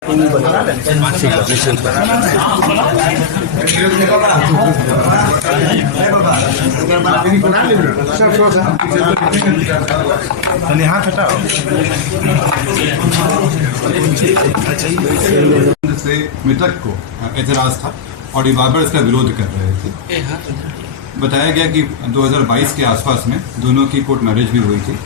से मृतक को एतराज था और ये बार बार इसका विरोध कर रहे थे। बताया गया कि 2022 के आसपास में दोनों की कोर्ट मैरिज भी हुई थी,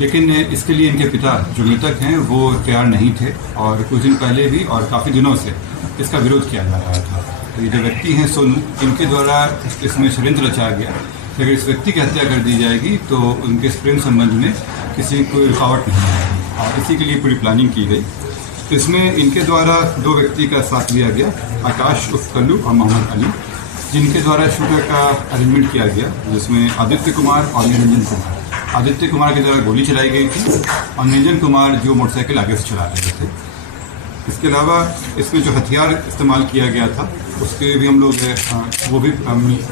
लेकिन इसके लिए इनके पिता जो मृतक हैं वो तैयार नहीं थे और कुछ दिन पहले भी और काफ़ी दिनों से इसका विरोध किया जा रहा था। तो ये जो व्यक्ति हैं सोनू, इनके द्वारा इसमें षड्यंत्र रचाया गया कि अगर इस व्यक्ति की हत्या कर दी जाएगी तो उनके प्रेम संबंध में किसी कोई रुकावट नहीं आएगी और इसी के लिए पूरी प्लानिंग की गई। इसमें इनके द्वारा दो व्यक्ति का साथ लिया गया, आकाश उर्फ कल्लू और मोहम्मद अली, जिनके द्वारा शूटर का अरेंजमेंट किया गया, जिसमें आदित्य कुमार और निरंजन कुमार। आदित्य कुमार के द्वारा गोली चलाई गई थी और निरंजन कुमार जो मोटरसाइकिल आगे से चला रहे थे। इसके अलावा इसमें जो हथियार इस्तेमाल किया गया था उसके भी हम लोग वो भी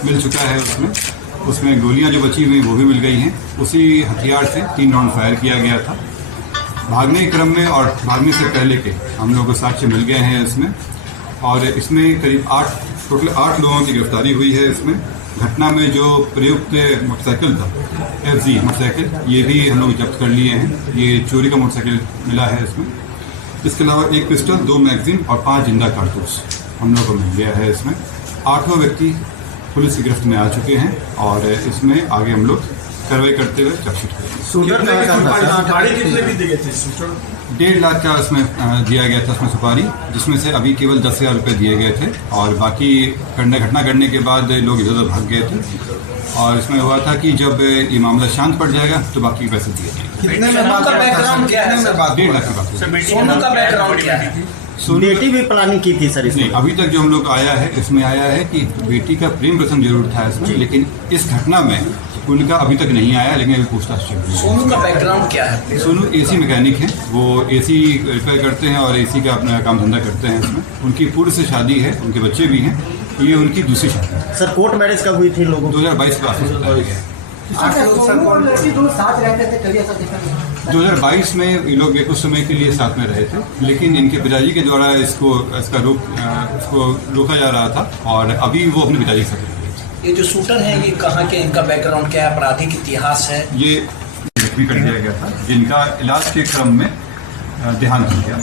मिल चुका है। उसमें गोलियां जो बची हुई वो भी मिल गई हैं। उसी हथियार से 3 राउंड फायर किया गया था। भागने के क्रम में और भागने से पहले के हम लोग को साक्ष्य मिल गए हैं इसमें, और इसमें करीब टोटल 8 लोगों की गिरफ्तारी हुई है। इसमें घटना में जो प्रयुक्त मोटरसाइकिल था FZ मोटरसाइकिल, ये भी हम लोग जब्त कर लिए हैं। ये चोरी का मोटरसाइकिल मिला है इसमें। इसके अलावा 1 पिस्टल, 2 मैगजीन और 5 जिंदा कारतूस हम लोग को मिल गया है इसमें। 8 व्यक्ति पुलिस की गिरफ्त में आ चुके हैं और इसमें आगे हम लोग कार्रवाई करते हुए चार्जशीट करेंगे। 1.5 लाख का इसमें दिया गया था उसमें सुपारी, जिसमें से अभी केवल 10,000 रुपये दिए गए थे और बाकी घटना करने के बाद लोग इधर उधर भाग गए थे। और इसमें हुआ था कि जब ये मामला शांत पड़ जाएगा तो बाकी पैसे दिए जाएंगे। 1.5 लाख की बेटी भी प्लानिंग की थी सर इसमें। नहीं, अभी तक जो हम लोग आया है इसमें आया है कि बेटी का प्रेम प्रसंग जरूर था इसमें, लेकिन इस घटना में उनका अभी तक नहीं आया, लेकिन अभी पूछताछ चल रही है। सोनू का बैकग्राउंड क्या है? सोनू AC मैकेनिक हैं, वो AC रिपेयर करते हैं और AC का अपना काम धंधा करते हैं इसमें। उनकी पूर्व से शादी है, उनके बच्चे भी हैं। ये उनकी दूसरी शादी है। सर कोर्ट मैरिज कब हुई थी लोगों? 2022 का आसपास बताया गया है। 2022 में ये लोग कुछ समय के लिए साथ में रहे थे, लेकिन इनके पिताजी के द्वारा इसको रोका जा रहा था और अभी वो अपने पिताजी के साथ। ये जो शूटर हैं ये कहाँ के, इनका बैकग्राउंड क्या है, आपराधिक इतिहास है? ये जख्मी कर दिया गया था, जिनका इलाज के क्रम में देहांत हो गया।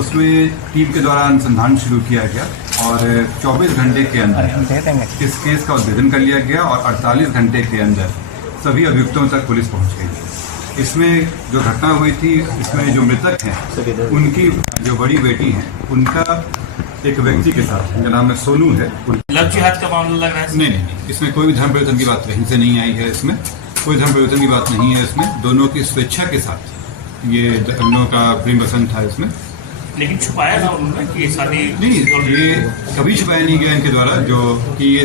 उसमें टीम के द्वारा अनुसंधान शुरू किया गया और 24 घंटे के अंदर इस केस का उद्भेदन कर लिया गया और 48 घंटे के अंदर सभी अभियुक्तों तक पुलिस पहुंच गई। इसमें जो घटना हुई थी, इसमें जो मृतक हैं उनकी जो बड़ी बेटी हैं, उनका एक व्यक्ति के साथ, जिनका नाम है सोनू है। लव जिहाद का मामला लग रहा है? नहीं, इसमें कोई भी धर्म परिवर्तन की बात कहीं से नहीं आई है। इसमें कोई धर्म परिवर्तन की बात नहीं है। इसमें दोनों की स्वेच्छा के साथ ये दोनों का प्रेम प्रसंग था इसमें। लेकिन छुपाया था उन्होंने कि शादी नहीं, ये कभी छुपाया नहीं गया इनके द्वारा, जो कि ये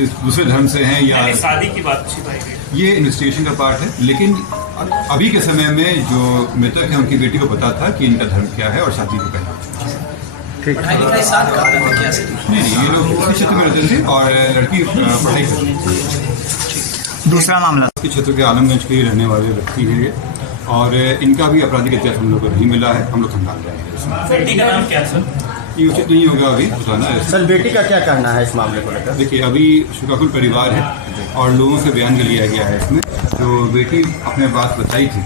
दूसरे धर्म से हैं या शादी की बात छिपाई गई। ये इन्वेस्टिगेशन का पार्ट है। लेकिन अभी के समय में जो मृतक है उनकी बेटी को पता था कि इनका धर्म क्या है और शादी को पहला। पढ़ाई लिखाई साथ करते थे क्या? नहीं, ये लोग उसी क्षेत्र में रहते थे और लड़की पढ़ाई करती थी। दूसरा मामला इस क्षेत्र के आलमगंज के रहने वाले व्यक्ति है ये, और इनका भी आपराधिक इतिहास हम लोग को नहीं मिला है। हम लोग संभाल रहे हैं। बेटी का नाम क्या सर? ये उचित नहीं होगा अभी बताना है। सर बेटी का क्या कहना है इस मामले को लेकर? देखिए, अभी शोकाकुल परिवार है और लोगों से बयान लिया गया है इसमें। जो बेटी अपने बात बताई थी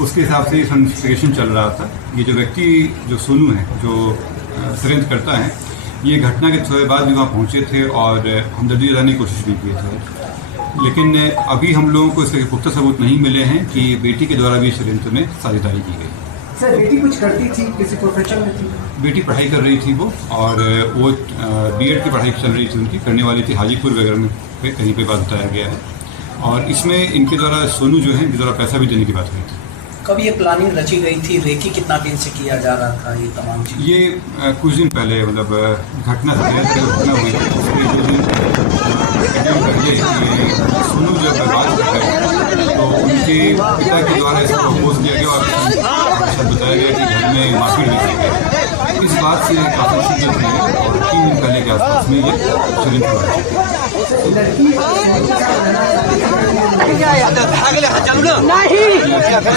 उसके हिसाब से इन्वेस्टिगेशन चल रहा था। ये जो व्यक्ति जो सोनू है, जो षड्यंत्र करता है, ये घटना के थोड़े बाद भी वहाँ पहुँचे थे और हमदर्दी जताने की कोशिश भी की थे। लेकिन अभी हम लोगों को इसके पुख्ता सबूत नहीं मिले हैं कि बेटी के द्वारा भी षड्यंत्र में साझेदारी की गई। सर बेटी कुछ करती थी, किसी प्रोफेशन में थी? बेटी पढ़ाई कर रही थी वो, और वो B.Ed की पढ़ाई चल रही थी उनकी, करने वाली थी हाजीपुर वगैरह में कहीं पे बात बताया गया है। और इसमें इनके द्वारा सोनू जो है, इनके द्वारा पैसा भी देने की बात हुई थी। कब ये प्लानिंग रची गई थी? रेकी कितना दिन से किया जा रहा था ये तमाम चीज़? ये कुछ दिन पहले मतलब घटना हुई थी, सोनू जब बात कर रहे तो उनके पिता के द्वारा इसको प्रपोज किया गया और बताया गया कि घर में माफी दी गई। इस बात से काफी चीजें थे और 3 दिन पहले के आसपास में ये षड्यंत्र हुआ।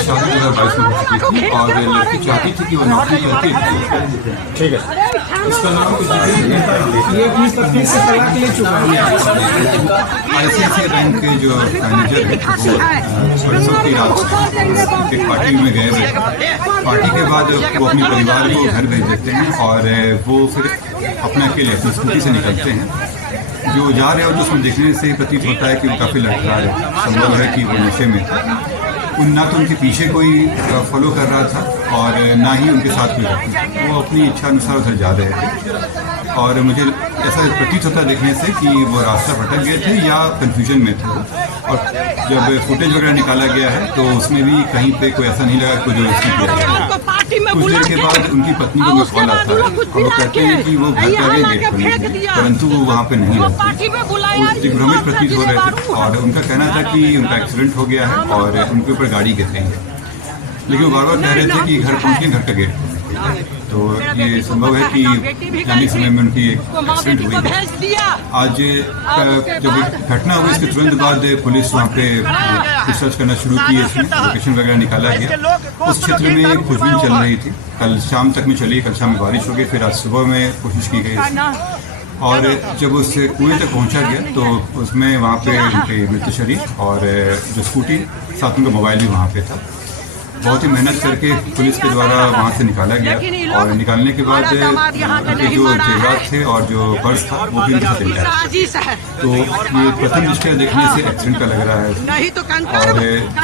शादी 2022 में हो चुकी थी और लड़की चाहती थी कि वो नौकरी करके ठीक है। उसका नाम कुछ ये अपनी पत्नी से तलाक ले चुका है। ICICI बैंक के जो मैनेजर है वो परसों की रात एक पार्टी में गए हुए थे। पार्टी के बाद वो अपने परिवार को घर भेज देते हैं और वो फिर अपने अकेले अपनी स्कूटी से निकलते हैं। जो जा रहे हो तो उसमें देखने से प्रतीत होता है कि वो काफ़ी लड़खड़ा है, संभव है कि वो नशे में थे। ना तो उनके पीछे कोई फॉलो कर रहा था और ना ही उनके साथ कोई रहता। वो अपनी इच्छा अनुसार उधर जा रहे थे और मुझे ऐसा प्रतीत होता देखने से कि वो रास्ता भटक गए थे या कन्फ्यूजन में थे। और जब फुटेज वगैरह निकाला गया है तो उसमें भी कहीं पे कोई ऐसा नहीं लगा कोई जबरदस्ती किया गया। कुछ देर के बाद उनकी पत्नी को मिस कॉल आता है और वो कहते हैं कि वो घर के आगे गेट खोलेंगे, परंतु वो वहाँ पे नहीं रहते। वो दिग्भ्रमित प्रतीत हो रहे थे और उनका कहना था कि उनका एक्सीडेंट हो गया है और उनके ऊपर गाड़ी गिरेंगे, लेकिन वो बार बार कह रहे थे कि घर पहुँचने घर का गेट खोलेंगे। तो ये संभव है कि लंबे समय में उनकी एक्सीडेंट हुई है। आज जब घटना हुई इसके तुरंत बाद पुलिस वहाँ पे रिसर्च करना शुरू की, इसमें लोकेशन वगैरह निकाला गया। उस क्षेत्र में खोजबीन चल रही थी, कल शाम तक में चली, कल शाम में बारिश हो गई, फिर आज सुबह में कोशिश की गई और जब उस कुएं तक पहुँचा गया तो उसमें वहाँ पे उनके मृत शरीर और जो स्कूटी साथ में मोबाइल भी वहाँ पे था। बहुत ही मेहनत करके पुलिस के द्वारा वहाँ से निकाला गया और निकालने के बाद उनके जो जेवरात थे और जो पर्स था वो भी उनके साथ मिला। तो ये प्रथम दृष्टया देखने से एक्सीडेंट का लग रहा है और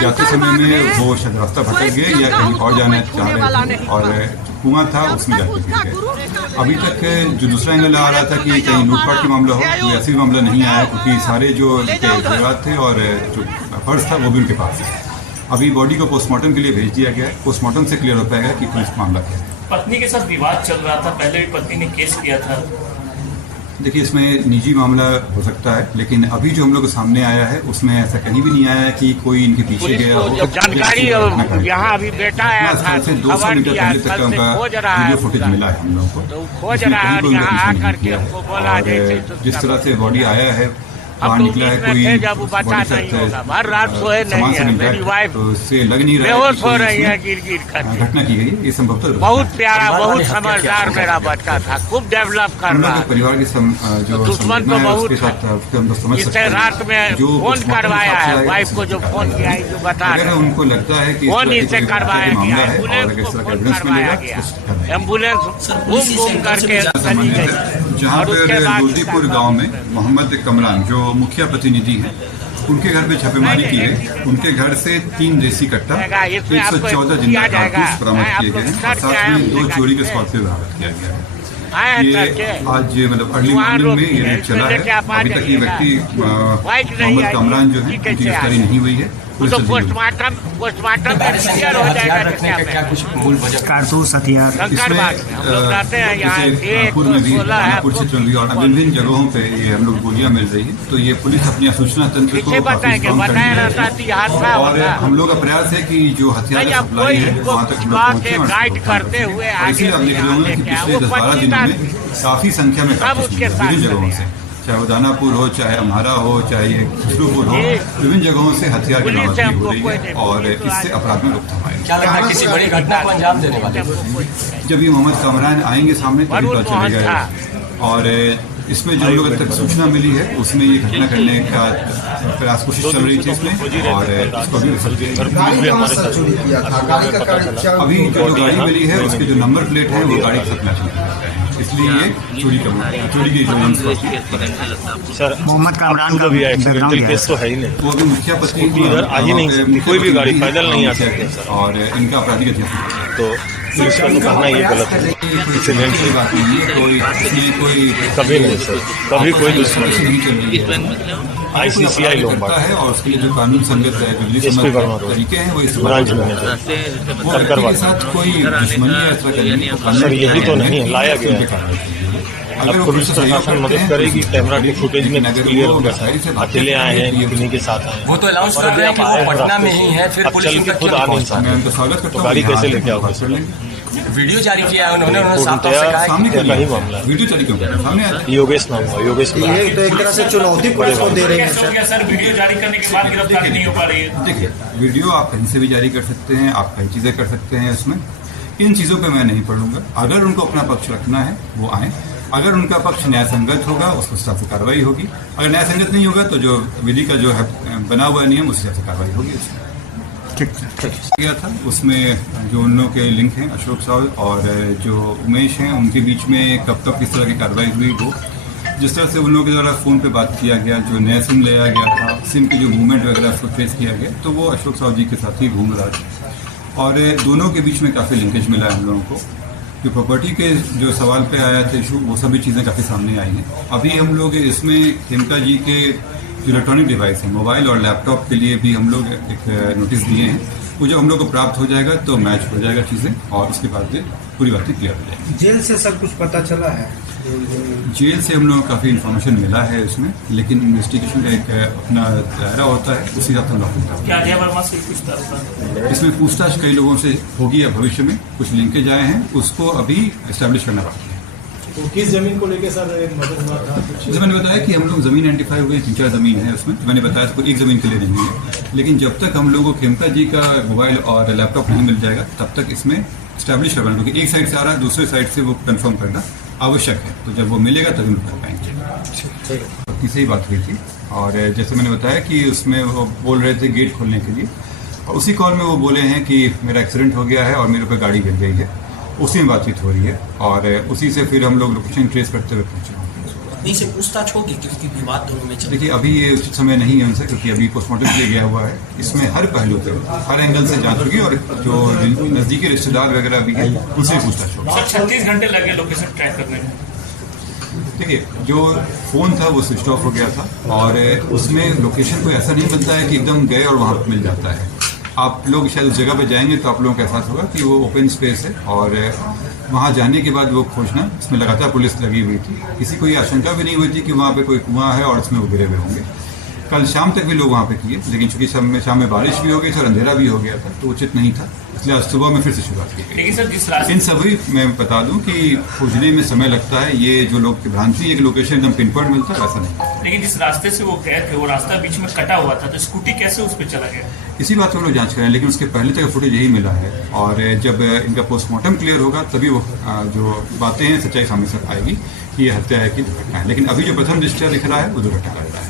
जाते समय में वो शायद रास्ता भटक गए या कहीं और जाना चाह रहे थे और कुआं था उसमें जाके गिर गए। अभी तक जो दूसरा एंगल आ रहा था कि कहीं लूटपाट का मामला हो, तो ऐसा भी मामला नहीं आया क्योंकि सारे जो जेवरात थे और जो पर्स था वो भी उनके पास है। अभी बॉडी को पोस्टमार्टम के लिए भेज दिया गया है। पोस्टमार्टम से क्लियर हो पाएगा कि पुलिस मामला क्या है। पत्नी के साथ विवाद चल रहा था, पहले भी पत्नी ने केस किया था। देखिए, इसमें निजी मामला हो सकता है, लेकिन अभी जो हम लोग के सामने आया है उसमें ऐसा कहीं भी नहीं आया है कि कोई इनके पीछे गया हो। जानकारी यहाँ अभी बेटा आया था, से 200 मीटर पहले तक का उनका वीडियो फुटेज मिला है हम लोगों को। खोज रहा है, यहाँ आकर के हमको बोला जिस तरह से बॉडी आया है बाहर निकला है, कोई हर रात सोए नहीं है। मेरी वाइफ तो उससे लग नहीं रहा बेहोश हो रही है गिर गिर कर। घटना की गई ये संभवतः बहुत प्यारा, बहुत समझदार मेरा बच्चा था, खूब डेवलप कर रहा है। परिवार की जो दुश्मन तो बहुत इससे रात में फोन करवाया है, वाइफ को जो फोन किया है जो बता रहे उनको लगता है कि फोन इससे करवाया गया, एम्बुलेंस करवाया गया, एम्बुलेंस घूम घूम करके चली गई। जहाँ पर लोदीपुर गांव में मोहम्मद कमरान जो मुखिया प्रतिनिधि हैं, उनके घर पे छापेमारी की गई। उनके घर से 3 देसी कट्टा, 114 जिंदा कारतूस बरामद किए गए हैं और साथ में 2 चोरी के स्कॉर्पियो बरामद किया गया है। ये आज मतलब अर्ली मॉर्निंग में ये रेड चला है। अभी तक ये व्यक्ति मोहम्मद कमरान जो है उनकी गिरफ्तारी नहीं हुई है। तो पोस्टमार्टम क्लियर हो जाएगा। कारतूस हथियार पूर्व में भी कानपुर क्षेत्र में भी और विभिन्न जगहों पे ये हम लोग गोलियां मिल रही है। तो ये पुलिस अपने सूचना तंत्र को काफी स्ट्रॉन्ग कर रही है और हम लोग का प्रयास है कि जो हथियार की सप्लाई है वहाँ तक हम लोग पहुँचे। इसलिए आप देख रहे होंगे कि पिछले 10-12 दिनों में काफी संख्या में विभिन्न जगहों से, चाहे वो दानापुर हो, चाहे अम्हारा हो, चाहे खुसरूपुर हो, विभिन्न जगहों से हथियार की बरामदगी हो रही है और इससे अपराध में रोकथाम आएगी। क्या लगता है किसी बड़ी घटना को अंजाम देने वाले? जब ये मोहम्मद कमरान आएंगे सामने तभी पता चलेगा। और इसमें जो लोग तक सूचना मिली है उसमें ये घटना करने का प्रयास कोशिश चल रही थी इसमें और इसको अभी जो गाड़ी मिली है उसके जो नंबर प्लेट है वो गाड़ी के साथ मैच नहीं है, इसलिए ये चोरी की सर मोहम्मद कामरान का बैकग्राउंड केस तो है ही नहीं। वो भी मुखिया पति इधर आ ही नहीं सकती, कोई भी गाड़ी पैदल नहीं आ सकती और इनका आपराधिक इतिहास तो इसका तो कहना ये गलत है। एक्सीडेंट की बात नहीं है, कोई कभी नहीं सर, कभी कोई दुश्मनी नहीं चल रही है। ICICI लोग करता है और उसके लिए जो कानून संगत है, जो तरीके हैं वो इस्तेमाल के साथ कोई दुश्मनी या ऐसा करने सर यही तो नहीं है, लाया गया है। अब पुलिस प्रशासन मदद करेगी, कैमरा की फुटेज में क्लियर होगा। अकेले आए हैं, किन्हीं के साथ आए, वो तो अनाउंस कर रहे हैं कि वो पटना में ही है, फिर पुलिस खुद आ नहीं सकते मैं उनका स्वागत करता हूँ। गाड़ी कैसे लेके आओगे? वीडियो जारी किया है उन्होंने साफ तौर से कहा है सामने क्या क्यों ही नहीं मामला है? वीडियो जारी क्यों कर रहे हैं? सामने आया था। योगेश नाम हुआ, योगेश कुमार। ये तो एक तरह से चुनौती पुलिस को दे रहे हैं कैसे हो गया सर, वीडियो जारी करने के बाद गिरफ्तारी नहीं हो पा रही है? देखिए, वीडियो आप कहीं से भी जारी कर सकते हैं, आप कई चीज़ें कर सकते हैं इसमें। इन चीज़ों पे मैं नहीं पढ़ूंगा। अगर उनको अपना पक्ष रखना है वो आए, अगर उनका पक्ष न्याय संगत होगा उस हिसाब से कार्रवाई होगी, अगर न्याय संगत नहीं होगा तो जो विधि का जो है बना हुआ नियम उस हिसाब से कार्रवाई होगी। गया था उसमें जो उन लोगों के लिंक हैं अशोक साहब और जो उमेश हैं उनके बीच में कब कब किस तरह की कार्रवाई हुई, वो जिस तरह से उन लोगों के द्वारा फ़ोन पे बात किया गया, जो नया सिम लिया गया था, सिम की जो मूवमेंट वगैरह उसको ट्रेस किया गया, तो वो अशोक साहब जी के साथ ही घूम रहा था और दोनों के बीच में काफ़ी लिंकेज मिला है हम लोगों को। जो प्रॉपर्टी के जो सवाल पे आया था इशू, वो सभी चीज़ें काफ़ी सामने आई हैं। अभी हम लोग इसमें खेमका जी के जो इलेक्ट्रॉनिक डिवाइस है, मोबाइल और लैपटॉप के लिए भी हम लोग एक नोटिस दिए हैं। वो जब हम लोग को प्राप्त हो जाएगा तो मैच हो जाएगा चीज़ें और उसके बाद पूरी बातें क्लियर हो जाएगी। जेल से सब कुछ पता चला है? जेल से हम लोग को काफ़ी इन्फॉर्मेशन मिला है इसमें, लेकिन इन्वेस्टिगेशन का एक अपना दायरा होता है, उसी हिसाब से हम लोग क्या आर्या वर्मा से पूछताछ होगा? इसमें पूछताछ कई लोगों से होगी या भविष्य में कुछ लिंकेज आए हैं, उसको अभी एस्टैब्लिश करना बाकी है। तो किस जमीन को लेके सर मदद हुआ था? जैसे मैंने बताया कि हम लोग जमीन आइडेंटिफाई हुए, 3-4 जमीन है उसमें। मैंने बताया था कोई एक जमीन के लिए नहीं है, लेकिन जब तक हम लोगों को खेमका जी का मोबाइल और लैपटॉप नहीं मिल जाएगा तब तक इसमें स्टैब्लिश करवाना, क्योंकि एक साइड से आ रहा है, दूसरे साइड से वो कंफर्म करना आवश्यक है। तो जब वो मिलेगा तभी हम कर पाएंगे। किसी ही बात हुई थी और जैसे मैंने बताया कि उसमें वो बोल रहे थे गेट खोलने के लिए, और उसी कॉल में वो बोले हैं कि मेरा एक्सीडेंट हो गया है और मेरे ऊपर गाड़ी गिर गई है। उसी में बातचीत हो रही है और उसी से फिर हम लोग लोकेशन ट्रेस करते हुए पहुंचे। नहीं से पूछताछ होगी क्योंकि विवाद दोनों में चल। देखिए, अभी ये उचित समय नहीं है उनसे, क्योंकि अभी पोस्टमार्टम के लिए गया हुआ है। इसमें हर पहलू पे हर एंगल से जांच होगी और जो नज़दीकी रिश्तेदार वगैरह भी है उनसे पूछताछ होगी। सर 36 घंटे लगे लोकेशन ट्रैक करने में। देखिए, जो फ़ोन था वो स्विच ऑफ हो गया था और उसमें लोकेशन कोई ऐसा नहीं बनता है कि एकदम गए और वहाँ पर मिल जाता है। आप लोग शायद उस जगह पे जाएंगे तो आप लोगों को एहसास होगा कि वो ओपन स्पेस है और वहाँ जाने के बाद वो खोजना, इसमें लगातार पुलिस लगी हुई थी। किसी को ये आशंका भी नहीं हुई थी कि वहाँ पे कोई कुआं है और उसमें वो गिरे हुए होंगे। कल शाम तक भी लोग वहाँ पे किए, लेकिन चूंकि शाम में बारिश भी हो गई थी और अंधेरा भी हो गया था तो उचित नहीं था, इसलिए आज सुबह में फिर से शुरुआत की गई। लेकिन सर जिस रास्ते इन सभी मैं बता दूं कि खोजने में समय लगता है। ये जो लोग की भ्रांति है कि लोकेशन एकदम पिन पॉइंट मिलता है, ऐसा नहीं। लेकिन जिस रास्ते से वो गए थे वो रास्ता बीच में कटा हुआ था, तो स्कूटी कैसे उस पर चला गया? इसी बात को हम लोग जांच करें, लेकिन उसके पहले तक फुटेज यही मिला है और जब इनका पोस्टमार्टम क्लियर होगा तभी वो जो बातें हैं सच्चाई सामने से आएगी कि ये हत्या है कि दुर्घटना है। लेकिन अभी जो प्रथम दृष्टया दिख रहा है वो दुर्घटना लग रहा है।